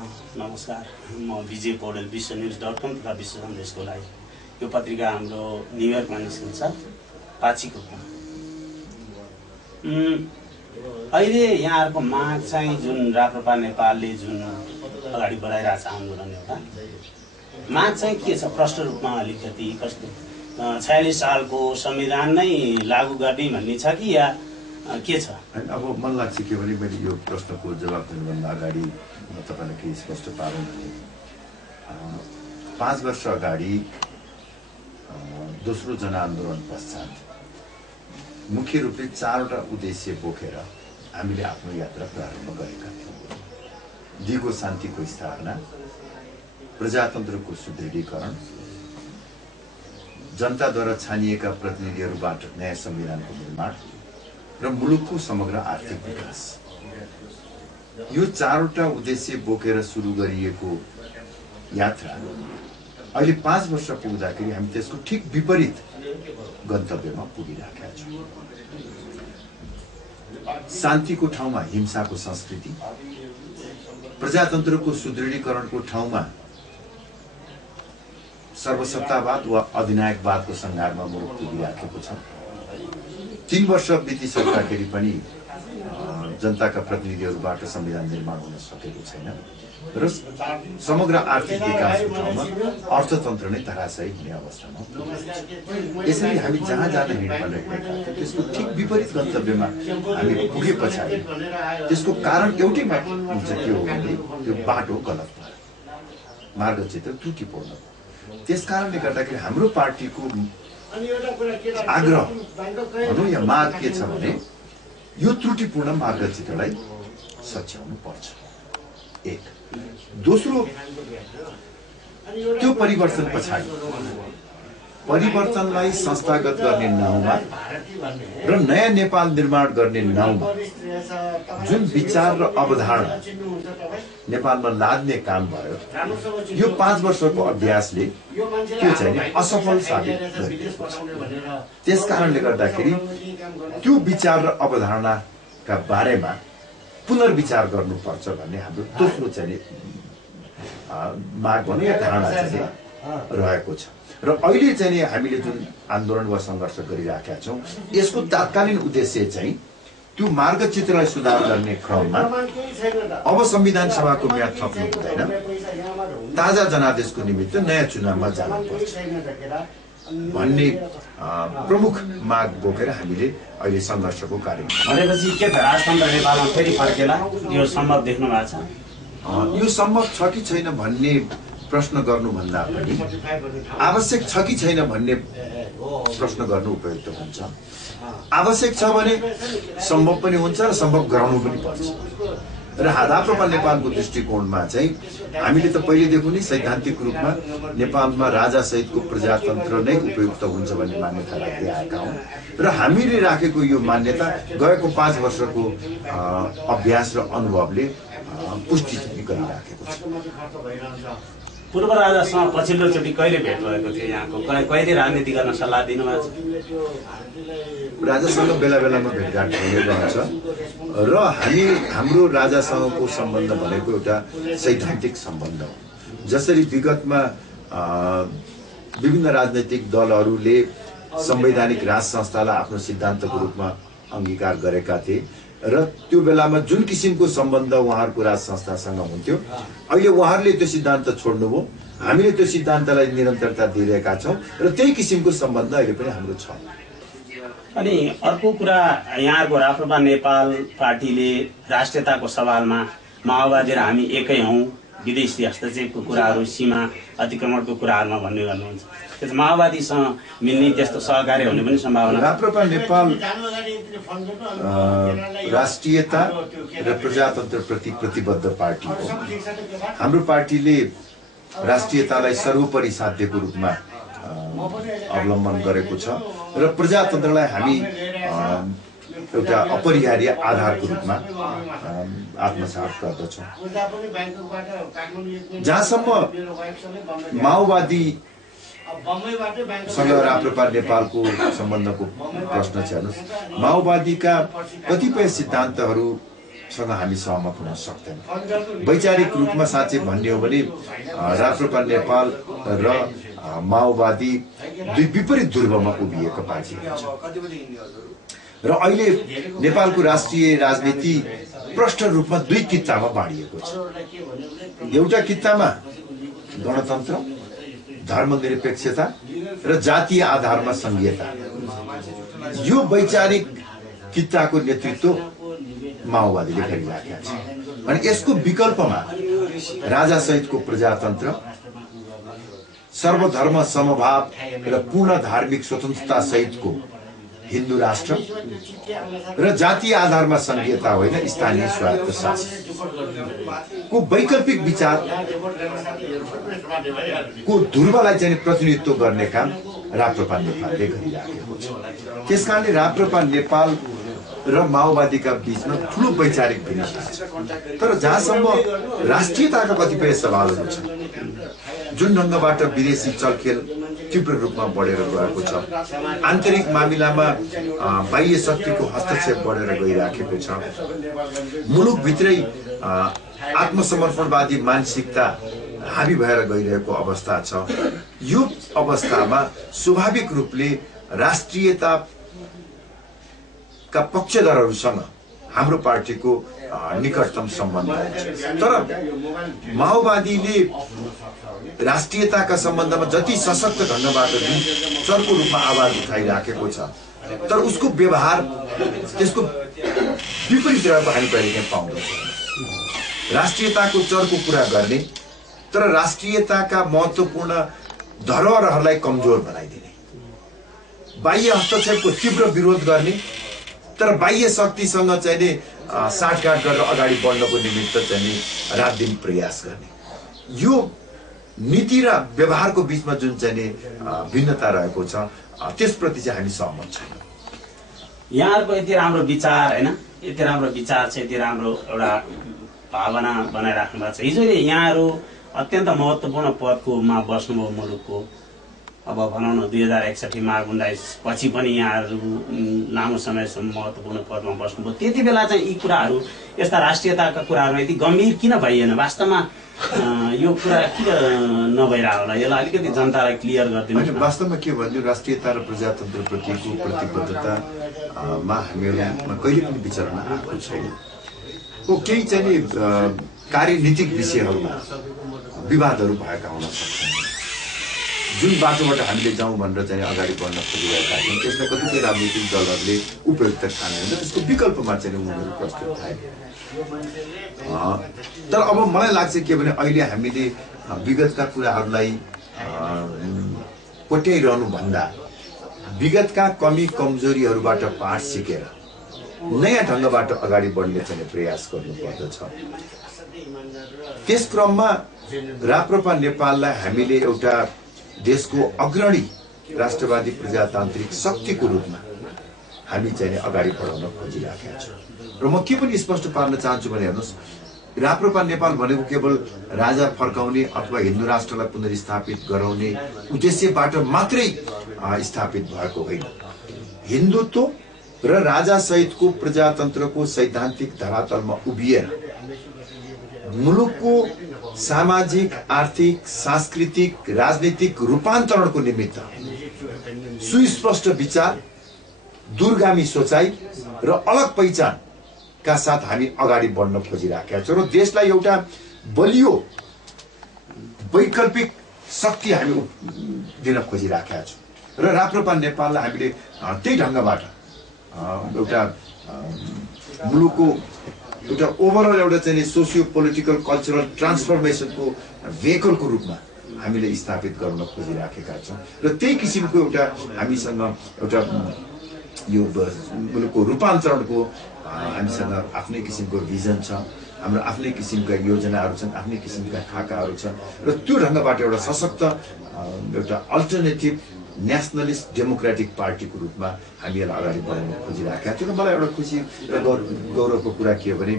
नमस्कार, म विजय पौडेल विश्वन्यूज.com तथा विश्व सन्देशको लागि। यो पत्रिका हाम्रो न्युयोर्कमा निस्किन्छ, पाचीकोटमा। अहिले यहाँहरूको माग चाहिँ जुन राप्रपा नेपालले जुन अगाडि बढाइरहेछ आन्दोलन, एउटा माग चाहिँ के छ प्रष्ट रूपमा अलिकति कस्तो 46 सालको संविधान नै लागू गर्ने भन्ने छ कि या के छ? अब मन लाग्छ के भने मैले यो प्रश्नको जवाब दिनुभन्दा अगाडि म तपाईँलाई केही स्पष्ट पारौँ भने 5 वर्ष अगाडि दोस्रो जनआन्दोलन पश्चात मुख्य रूपले 4वटा उद्देश्य बोकेर हामीले आफ्नो यात्रा प्रारम्भ गरेका थियौँ। दिगो शान्तिको स्थापना, प्रजातन्त्रको सुदृढीकरण, जनताद्वारा छानिएका प्रतिनिधिहरूबाट नयाँ संविधानको निर्माण र मुलुकको समग्र आर्थिक विकास। यो 4वटा उद्देश्य बोकेर सुरु गरिएको यात्रा अहिले 5 वर्ष पुग्दाखेरि हामी त्यसको ठिक विपरीत गन्तव्यमा पुगिरहेका छौँ। शान्तिको ठाउँमा हिंसाको संस्कृति, प्रजातन्त्रको सुदृढीकरणको ठाउँमा सर्वसत्तावाद वा अधिनायकवादको संघारमा मुलुक पुगिराखेको छ। 3 वर्ष बितिसक्दाखेरि पनि जनताका प्रतिनिधिहरूबाट संविधान निर्माण हुन सकेको छैन र समग्र आर्थिक विकासको ठाउँमा अर्थतन्त्र नै धराशायी हुने अवस्थामा पुगेको छ। यसरी हामी जहाँ जान हिँड्न लागेका थियौँ त्यसको ठिक विपरीत गन्तव्यमा हामी पुगे पछाडि त्यसको कारण एउटै मात्र हुन्छ, के हो भने त्यो बाटो गलत भयो, मार्गचित्र त्रुटिपूर्ण। त्यस कारणले गर्दाखेरि हाम्रो पार्टीको आग्रह भनौँ या माग के छ भने यो त्रुटिपूर्ण मार्गचित्रलाई सच्याउनु पर्छ। एक दोस्रो, त्यो परिवर्तन पछाडि परिवर्तनलाई संस्थागत गर्ने नाउँमा र नयाँ नेपाल निर्माण गर्ने नाउँमा जुन विचार र अवधारणा नेपालमा लाद्ने काम भयो, यो 5 वर्षको अभ्यासले त्यो चाहिँ असफल साबित गरिएको छ। त्यस कारणले गर्दाखेरि त्यो विचार र अवधारणाका बारेमा पुनर्विचार गर्नुपर्छ भन्ने हाम्रो दोस्रो चाहिँ माग भनौँ या धारणा चाहिँ रहेको छ। र अहिले चाहिँ हामीले जुन आन्दोलन वा सङ्घर्ष गरिरहेका छौँ यसको तात्कालीन उद्देश्य चाहिँ त्यो मार्गचित्रलाई सुधार गर्ने क्रममा अब संविधान सभाको म्याद थप्नु हुँदैन, ताजा जनादेशको निमित्त नयाँ चुनावमा जानुपर्छ भन्ने प्रमुख माग बोकेर हामीले अहिले सङ्घर्षको कार्यक्रम भनेपछि के त राजतन्त्र नेपालमा फेरि फर्केला? यो सम्भव देख्नु भएको छ? यो सम्भव छ कि छैन भन्ने प्रश्न गर्नुभन्दा पनि आवश्यक छ कि छैन भन्ने प्रश्न गर्नु उपयुक्त हुन्छ। आवश्यक छ भने सम्भव पनि हुन्छ र सम्भव गराउनु पनि पर्छ। र राप्रपा नेपालको दृष्टिकोणमा चाहिँ हामीले त पहिलेदेखि नै सैद्धान्तिक रूपमा नेपालमा राजा सहितको प्रजातन्त्र नै उपयुक्त हुन्छ भन्ने मान्यता राख्दै आएका हौँ र हामीले राखेको यो मान्यता गएको 5 वर्षको अभ्यास र अनुभवले पुष्टि गरिराखेको छ। पूर्व राजासँग पछिल्लोचोटि कहिले भेट भएको थियो? यहाँको कहिले राजनीति गर्न सल्लाह दिनुभएको छ? राजासँग बेला बेलामा भेटघाट भइरहन्छ र हाम्रो राजासँगको सम्बन्ध भनेको एउटा सैद्धान्तिक सम्बन्ध हो। जसरी विगतमा विभिन्न राजनैतिक दलहरूले संवैधानिक राज संस्थालाई आफ्नो सिद्धान्तको रूपमा अंगीकार गरेका थिए र त्यो बेलामा जुन किसिमको सम्बन्ध उहाँहरूको राज संस्थासँग हुन्थ्यो, अहिले उहाँहरूले त्यो सिद्धान्त छोड्नुभयो, हामीले त्यो सिद्धान्तलाई निरन्तरता दिइरहेका छौँ र त्यही किसिमको सम्बन्ध अहिले पनि हाम्रो छ। अनि अर्को कुरा, यहाँको राप्रपा नेपाल पार्टीले राष्ट्रियताको सवालमा माओवादी र हामी एकै हौँ, विदेशी हस्तक्षेपको कुराहरू, सीमा अतिक्रमणको कुराहरूमा भन्ने गर्नुहुन्छ। त्यस माओवादीसँग मिल्ने त्यस्तो सहकार्य हुने पनि सम्भावना? राप्रपा नेपाल राष्ट्रियता र प्रजातन्त्रप्रति प्रतिबद्ध पार्टी हो। हाम्रो पार्टीले राष्ट्रियतालाई सर्वोपरि साध्यको रूपमा अवलम्बन गरेको छ र प्रजातन्त्रलाई हामी एउटा अपरिहार्य आधारको रूपमा आत्मसात गर्दछौँ। जहाँसम्म माओवादी सँग राप्रपा नेपालको सम्बन्धको प्रश्न छ, हेर्नुहोस्, माओवादीका कतिपय सिद्धान्तहरू सँग हामी सहमत हुन सक्दैनौँ। वैचारिक रूपमा साँच्चै भन्ने हो भने राप्रपा नेपाल र माओवादी दुई विपरीत ध्रुवमा उभिएको पार्टीहरू छ र अहिले नेपालको राष्ट्रिय राजनीति प्रष्ट रूपमा दुई कित्तामा बाँडिएको छ। एउटा कित्तामा गणतन्त्र, धर्मनिरपेक्षता र जातीय आधारमा संघीयता, यो वैचारिक कित्ताको नेतृत्व माओवादीले गरिराखेका छ। अनि यसको विकल्पमा राजा सहितको प्रजातन्त्र, सर्वधर्म समभाव र पूर्ण धार्मिक स्वतन्त्रता सहितको हिन्दू राष्ट्र र जातीय आधारमा संघीयता होइन स्थानीय स्वायत्त शासन को वैकल्पिक विचार को ध्रुवलाई चाहिँ प्रतिनिधित्व गर्ने काम राप्रपा नेपालले गरिराखेको छ। त्यसकारणले राप्रपा नेपाल र माओवादीका बीचमा ठूलो वैचारिक भिन्नता छ। तर जहाँसम्म राष्ट्रियताका कतिपय सवालहरू छन्, जुन ढङ्गबाट विदेशी चलखेल तीव्र रूपमा बढेर गएको छ, आन्तरिक मामिलामा बाह्य शक्तिको हस्तक्षेप बढेर गइराखेको छ, मुलुकभित्रै आत्मसमर्पणवादी मानसिकता हावी भएर गइरहेको अवस्था छ। यो अवस्थामा स्वाभाविक रूपले राष्ट्रियताका पक्षधरहरूसँग हाम्रो पार्टीको निकटतम सम्बन्ध हुन्छ। तर माओवादीले राष्ट्रियताका सम्बन्धमा जति सशक्त ढङ्गबाट चर्को रूपमा आवाज उठाइराखेको छ, तर उसको व्यवहार त्यसको विपरीत रहेको हामी कहिलेकाहीँ पाउँदछौँ। राष्ट्रियताको चर्को कुरा गर्ने तर राष्ट्रियताका महत्त्वपूर्ण धरोहरहरूलाई कमजोर बनाइदिने, बाह्य हस्तक्षेपको तीव्र विरोध गर्ने तर बाह्य शक्तिसँग चाहिँ नि साँठगाँठ गरेर अगाडि बढ्नको निमित्त चाहिँ नि रात दिन प्रयास गर्ने, यो नीति र व्यवहारको बीचमा जुन चाहिँ नि भिन्नता रहेको छ त्यसप्रति चाहिँ हामी सहमत छैनौँ। यहाँहरूको यति राम्रो विचार होइन, यति राम्रो विचार छ, यति राम्रो एउटा भावना बनाइराख्नु भएको छ। हिजो यहाँहरू अत्यन्त महत्त्वपूर्ण पदकोमा बस्नुभयो मुलुकको। अब भनौँ न 2061 माघ 19 पछि पनि यहाँहरू लामो समयसम्म महत्त्वपूर्ण पदमा बस्नुभयो। त्यति बेला चाहिँ यी कुराहरू, यस्ता राष्ट्रियताका कुराहरू यति गम्भीर किन भइएन? वास्तवमा यो कुरा किन नभइरह होला? यसलाई अलिकति जनतालाई क्लियर गरिदिनु। वास्तवमा के भन्यो, राष्ट्रियता र प्रजातन्त्र प्रतिको प्रतिबद्धतामा हामीहरूमा कहिले पनि विचारमा आएको छैन। केही चाहिँ नि कार्यनीतिक विषयहरूमा विवादहरू भएका हुन सक्छन्। जुन बाटोबाट हामीले जाउँ भनेर चाहिँ अगाडि बढ्न खोजिरहेका छौँ त्यसलाई कतिपय राजनीतिक दलहरूले उपयुक्त ठाने हुन्छ, त्यसको विकल्पमा चाहिँ उनीहरू प्रस्तुत थाए। तर अब मलाई लाग्छ के भने अहिले हामीले विगतका कुराहरूलाई कोट्याइरहनु भन्दा विगतका कमी कमजोरीहरूबाट पाठ सिकेर नयाँ ढङ्गबाट अगाडि बढ्ने चाहिँ प्रयास गर्नुपर्दछ। त्यस क्रममा राप्रपा नेपाललाई हामीले एउटा देशको अग्रणी राष्ट्रवादी प्रजातान्त्रिक शक्तिको रूपमा हामी चाहिँ अगाडि बढाउन खोजिराखेका छौँ। र म के पनि स्पष्ट पार्न चाहन्छु भने हेर्नुहोस्, राप्रपा नेपाल भनेको केवल राजा फर्काउने अथवा हिन्दू राष्ट्रलाई पुनर्स्थापित गराउने उद्देश्यबाट मात्रै स्थापित भएको होइन। हिन्दुत्व र राजा सहितको प्रजातन्त्रको सैद्धान्तिक धरातलमा उभिएर मुलुकको सामाजिक, आर्थिक, सांस्कृतिक, राजनीतिक रूपान्तरणको निमित्त सुस्पष्ट विचार, दूरगामी सोचाइ र अलग पहिचानका साथ हामी अगाडि बढ्न खोजिराखेका छौँ र देशलाई एउटा बलियो वैकल्पिक शक्ति हामी दिन खोजिराखेका छौँ। र राप्रपा नेपाललाई हामीले त्यही ढङ्गबाट एउटा मुलुकको एउटा ओभरअल एउटा चाहिँ सोसियो पोलिटिकल कल्चरल ट्रान्सफर्मेसनको भेहिकलको रूपमा हामीले स्थापित गर्न खोजिराखेका छौँ। र त्यही किसिमको एउटा हामीसँग एउटा यो मुलुकको रूपान्तरणको हामीसँग आफ्नै किसिमको भिजन छ, हाम्रो आफ्नै किसिमका योजनाहरू छन्, आफ्नै किसिमका खाकाहरू छन् र त्यो ढङ्गबाट एउटा सशक्त एउटा अल्टरनेटिभ नेसनलिस्ट डेमोक्रेटिक पार्टीको रूपमा हामी यसलाई अगाडि बढाउन खोजिराखेका छौँ। र मलाई एउटा खुसी र गौरवको कुरा के हो भने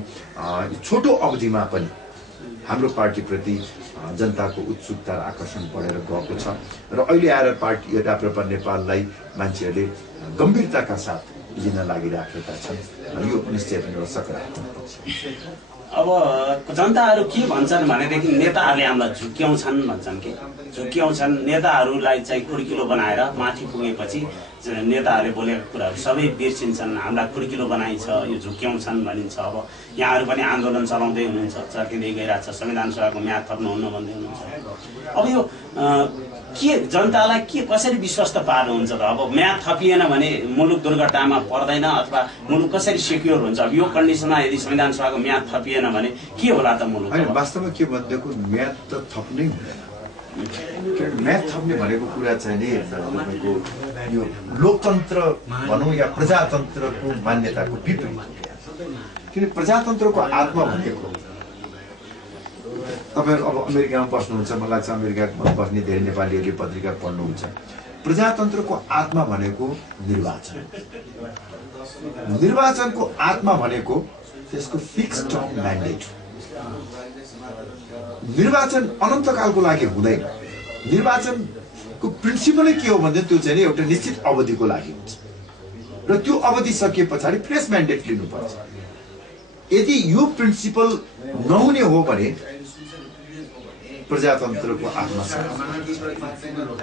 छोटो अवधिमा पनि हाम्रो पार्टीप्रति जनताको उत्सुकता र आकर्षण बढेर गएको छ र अहिले आएर पार्टी राप्रपा नेपाललाई मान्छेहरूले गम्भीरताका साथ लिन लागिराखेका छन्। यो निश्चय पनि एउटा सकारात्मक पक्ष। अब जनताहरू के भन्छन् भनेदेखि नेताहरूले हामीलाई झुक्क्याउँछन् भन्छन् कि झुक्क्याउँछन् नेताहरूलाई चाहिँ खुड्किलो बनाएर माथि पुगेपछि नेताहरूले बोलेका कुराहरू सबै बिर्सिन्छन्। हामीलाई खुड्किलो बनाइन्छ, यो झुक्क्याउँछन् भनिन्छ। अब यहाँहरू पनि आन्दोलन चलाउँदै हुनुहुन्छ, चर्किँदै गइरहेछ, संविधान सभाको म्याद थप्नुहुन्न भन्दै हुनुहुन्छ। अब यो के जनतालाई के कसरी विश्वस्त पार्नुहुन्छ त? अब म्याद थपिएन भने मुलुक दुर्घटनामा पर्दैन अथवा मुलुक कसरी सेक्योर हुन्छ? अब यो कन्डिसनमा यदि संविधान सभाको म्याद थपिएन भने के होला त मुलुक? वास्तवमा के भनेको म्याद त थप्नै हुँदैन। म्याद थप्ने भनेको कुरा चाहिँ नि तपाईँको यो लोकतन्त्र भनौँ या प्रजातन्त्रको मान्यताको विपरीत। किन प्रजातन्त्रको आत्मा भनेको तपाईँहरू अब अमेरिकामा बस्नुहुन्छ, मलाई लाग्छ अमेरिकामा बस्ने धेरै नेपालीहरूले पत्रिका पढ्नुहुन्छ। प्रजातन्त्रको आत्मा भनेको निर्वाचन। निर्वाचनको आत्मा भनेको त्यसको फिक्स टर्म म्यान्डेट। निर्वाचन अनन्तकालको लागि हुँदैन। निर्वाचनको प्रिन्सिपलै के हो भने त्यो चाहिँ एउटा निश्चित अवधिको लागि हुन्छ र त्यो अवधि सकिए पछाडि फ्रेस म्यान्डेट लिनुपर्छ। यदि यो प्रिन्सिपल नहुने हो भने प्रजातन्त्रको आत्मा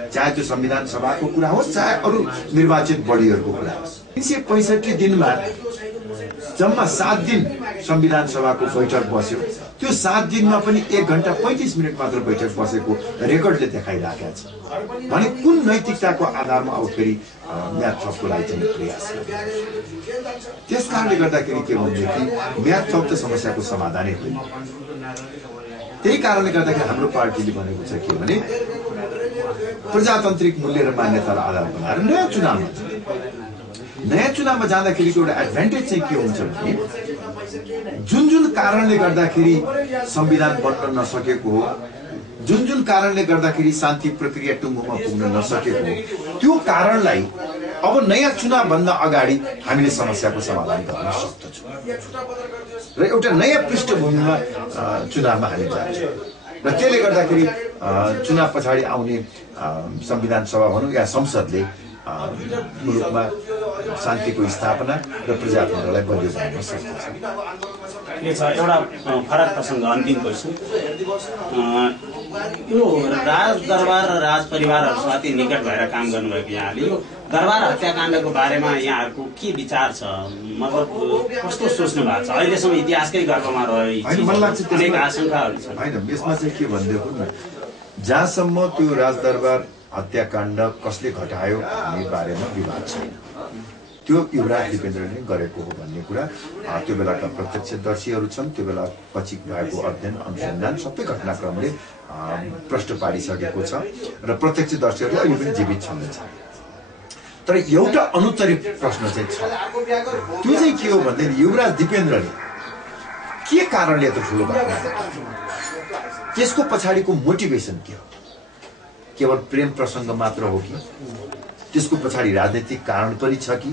चाहे त्यो संविधान सभाको कुरा होस् चाहे अरू निर्वाचित बडीहरूको कुरा होस्। 365 दिनमा जम्मा 7 दिन संविधान सभाको बैठक बस्यो। त्यो 7 दिनमा पनि 1 घण्टा 35 मिनट मात्र बैठक बसेको रेकर्डले देखाइराखेको छ भने कुन नैतिकताको आधारमा अब फेरि म्याद थपको लागि चाहिँ प्रयास गर्छ। त्यस कारणले गर्दाखेरि के भनेदेखि म्याद थप त समस्याको समाधानै होइन। त्यही कारणले गर्दाखेरि हाम्रो पार्टीले भनेको छ के भने प्रजातान्त्रिक मूल्य र मान्यतालाई आधार बनाएर नयाँ चुनावमा जाँदाखेरि एउटा एडभान्टेज चाहिँ के हुन्छ भने जुन कारणले गर्दाखेरि संविधान बन्न नसकेको हो, जुन कारणले गर्दाखेरि शान्ति प्रक्रिया टुङ्गोमा पुग्न नसकेको हो, त्यो कारणलाई अब नयाँ चुनाव भन्दा अगाडि हामीले समस्याको समाधान गर्न सक्दछौँ र एउटा नयाँ पृष्ठभूमिमा चुनावमा हामी जान्छौँ। र त्यसले गर्दाखेरि चुनाव पछाडि आउने संविधान सभा भनौँ या संसदले मुलुकमा शान्तिको स्थापना र प्रजातन्त्रलाई बलियो बनाउन सक्दछ। के छ एउटा फरक प्रसङ्ग अन्तिम क्वेसन। यो राजदरबार र राजपरिवारहरूसँग अति निकट भएर काम गर्नुभएको यहाँले यो दरबार हत्याकाण्डको बारेमा यहाँहरूको के विचार छ? मतलब कस्तो सोच्नु भएको छ? अहिलेसम्म इतिहासकै गर्भमा रहेको अनेक आशंकाहरू छन्। होइन, यसमा चाहिँ के भनिदिएको न, जहाँसम्म त्यो राजदरबार हत्याकाण्ड कसले घटायो भन्ने बारेमा विवाद छैन। त्यो युवराज दिपेन्द्रले गरेको हो भन्ने कुरा त्यो बेलाका प्रत्यक्षदर्शीहरू छन्। त्यो बेला पछि भएको अध्ययन अनुसन्धान सबै घटनाक्रमले प्रष्ट पारिसकेको छ र प्रत्यक्षदर्शीहरू अहिले पनि जीवित छन्। तर एउटा अनुत्तरित प्रश्न चाहिँ छ। त्यो चाहिँ के हो भन्दाखेरि युवराज दिपेन्द्रले के कारणले यत्रो ठुलो घटना घटायो, त्यसको पछाडिको मोटिभेसन के हो? केवल प्रेम प्रसङ्ग मात्र हो कि त्यसको पछाडि राजनीतिक कारण पनि छ कि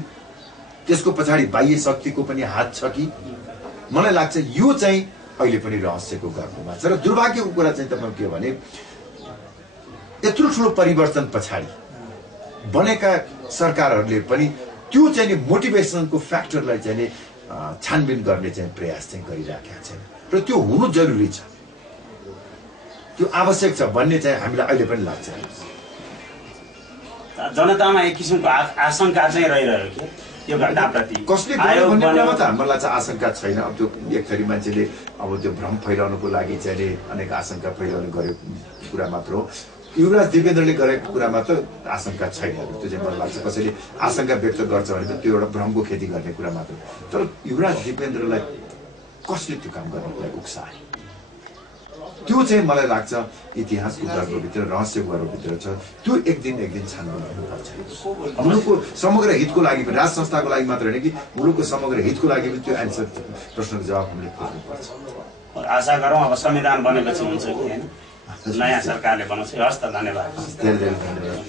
त्यसको पछाडि बाह्य शक्तिको पनि हात छ कि? मलाई लाग्छ यो चाहिँ अहिले पनि रहस्यको गर्भमा छ। र दुर्भाग्यको कुरा चाहिँ तपाईँ के भने यत्रो ठुलो परिवर्तन पछाडि बनेका सरकारहरूले पनि त्यो चाहिँ नि मोटिभेसनको फ्याक्टरलाई चाहिँ नि छानबिन गर्ने चाहिँ प्रयास चाहिँ गरिराखेका छैन र त्यो हुनु जरुरी छ, त्यो आवश्यक छ भन्ने चाहिँ हामीलाई अहिले पनि लाग्छ। जनतामा एक किसिमको आशंका चाहिँ रहिरह्यो कि यो घटनाप्रति कसले गर्यो भन्ने कुरामा त हाम्रो लागि चाहिँ आशंका छैन। अब त्यो एक थरी मान्छेले अब त्यो भ्रम फैलाउनको लागि चाहिँ अनेक आशंका फैलाउने गरेको कुरा मात्र हो। युवराज दिपेन्द्रले गरेको कुरामा त आशंका छैन। त्यो चाहिँ मलाई लाग्छ कसैले आशंका व्यक्त गर्छ भने त त्यो एउटा भ्रमको खेती गर्ने कुरा मात्र हो। तर युवराज दिपेन्द्रलाई कसले त्यो काम गर्नको लागि उक्सायो, त्यो चाहिँ मलाई लाग्छ इतिहासको गर्भभित्र रहस्यको गर्भभित्र छ। त्यो एक दिन छानबिन गर्नुपर्छ। मुलुकको समग्र हितको लागि पनि, राज संस्थाको लागि मात्र होइन कि मुलुकको समग्र हितको लागि पनि त्यो एन्सर प्रश्नको जवाब हामीले खोज्नुपर्छ। आशा गरौँ अब संविधान बनेपछि हुन्छ कि होइन, नयाँ सरकारले बनाउँछ। हस् त, धन्यवाद। धेरै धन्यवाद।